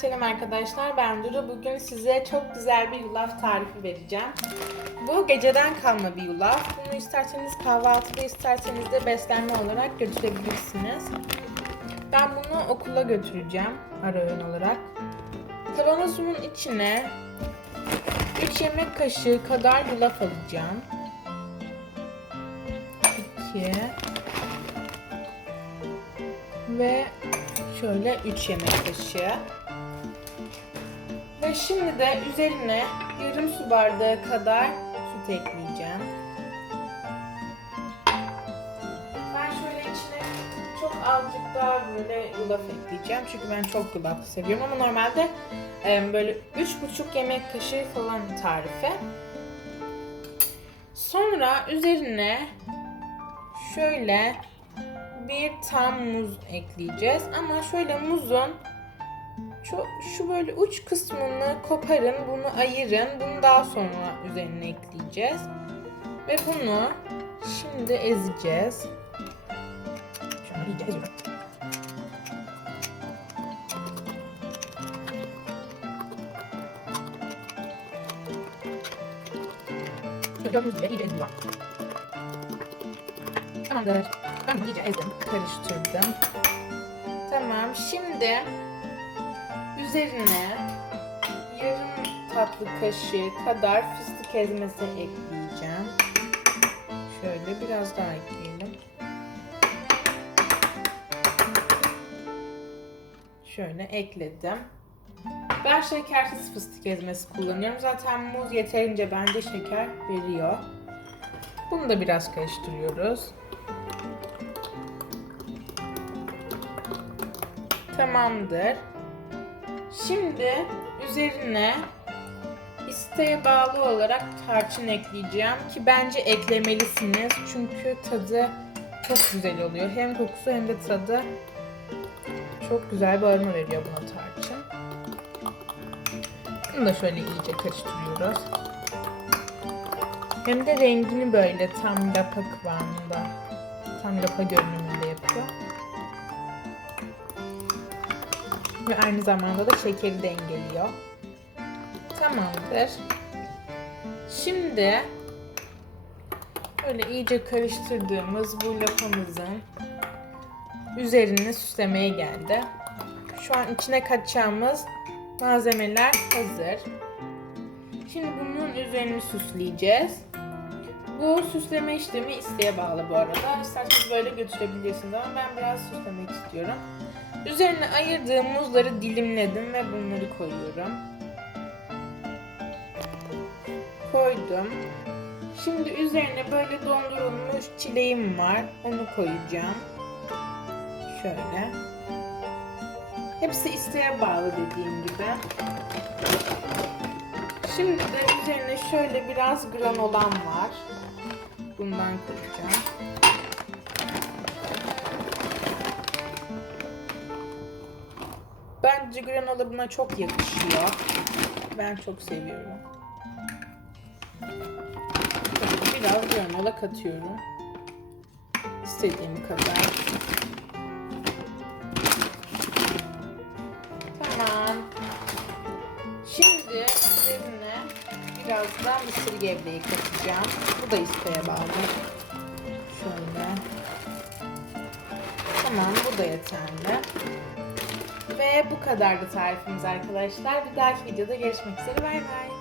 Selam arkadaşlar ben Duru. Bugün size çok güzel bir yulaf tarifi vereceğim. Bu geceden kalma bir yulaf. Bunu isterseniz kahvaltıda isterseniz de beslenme olarak götürebilirsiniz. Ben bunu okula götüreceğim ara öğün olarak. Kavanozumun içine 3 yemek kaşığı kadar yulaf alacağım. 2 ve şöyle 3 yemek kaşığı. Şimdi de üzerine yarım su bardağı kadar süt ekleyeceğim. Ben şöyle içine çok azıcık daha böyle yulaf ekleyeceğim. Çünkü ben çok yulaf seviyorum ama normalde böyle 3,5 yemek kaşığı falan tarife. Sonra üzerine şöyle bir tam muz ekleyeceğiz. Ama şöyle muzun şu, şu böyle uç kısmını koparın, bunu ayırın. Bunu daha sonra üzerine ekleyeceğiz. Ve bunu şimdi ezeceğiz. Şöyle eziyorum. Gördüğünüz gibi. Tamamdır. Ben iyice ezdim. Karıştırdım. Tamam. Şimdi üzerine yarım tatlı kaşığı kadar fıstık ezmesi ekleyeceğim. Şöyle biraz daha ekleyelim. Şöyle ekledim. Ben şekersiz fıstık ezmesi kullanıyorum. Zaten muz yeterince bence şeker veriyor. Bunu da biraz karıştırıyoruz. Tamamdır. Şimdi üzerine isteğe bağlı olarak tarçın ekleyeceğim ki bence eklemelisiniz çünkü tadı çok güzel oluyor. Hem kokusu hem de tadı çok güzel bir aroma veriyor buna tarçın. Bunu da şöyle iyice karıştırıyoruz. Hem de rengini böyle tam lapa kıvamında, tam lapa görünümünde yapıyor. Ve aynı zamanda da şekeri dengeliyor. Tamamdır. Şimdi böyle iyice karıştırdığımız bu lapamızın üzerini süslemeye geldi. Şu an içine katacağımız malzemeler hazır. Şimdi bunun üzerini süsleyeceğiz. Bu süsleme işlemi isteğe bağlı bu arada. İsterseniz böyle götürebilirsiniz ama ben biraz süslemek istiyorum. Üzerine ayırdığım muzları dilimledim ve bunları koyuyorum. Koydum. Şimdi üzerine böyle dondurulmuş çileğim var. Onu koyacağım. Şöyle. Hepsi isteğe bağlı dediğim gibi. Şimdi de üzerine şöyle biraz granolam var. Bundan koyacağım. Bence granola buna çok yakışıyor. Ben çok seviyorum. Biraz granola katıyorum. İstediğim kadar. Tamam. Şimdi üzerine biraz da mısır gevreği katacağım. Bu da isteğe bağlı. Şöyle. Tamam bu da yeterli. Ve bu kadardı tarifimiz arkadaşlar. Bir dahaki videoda görüşmek üzere. Bay bay.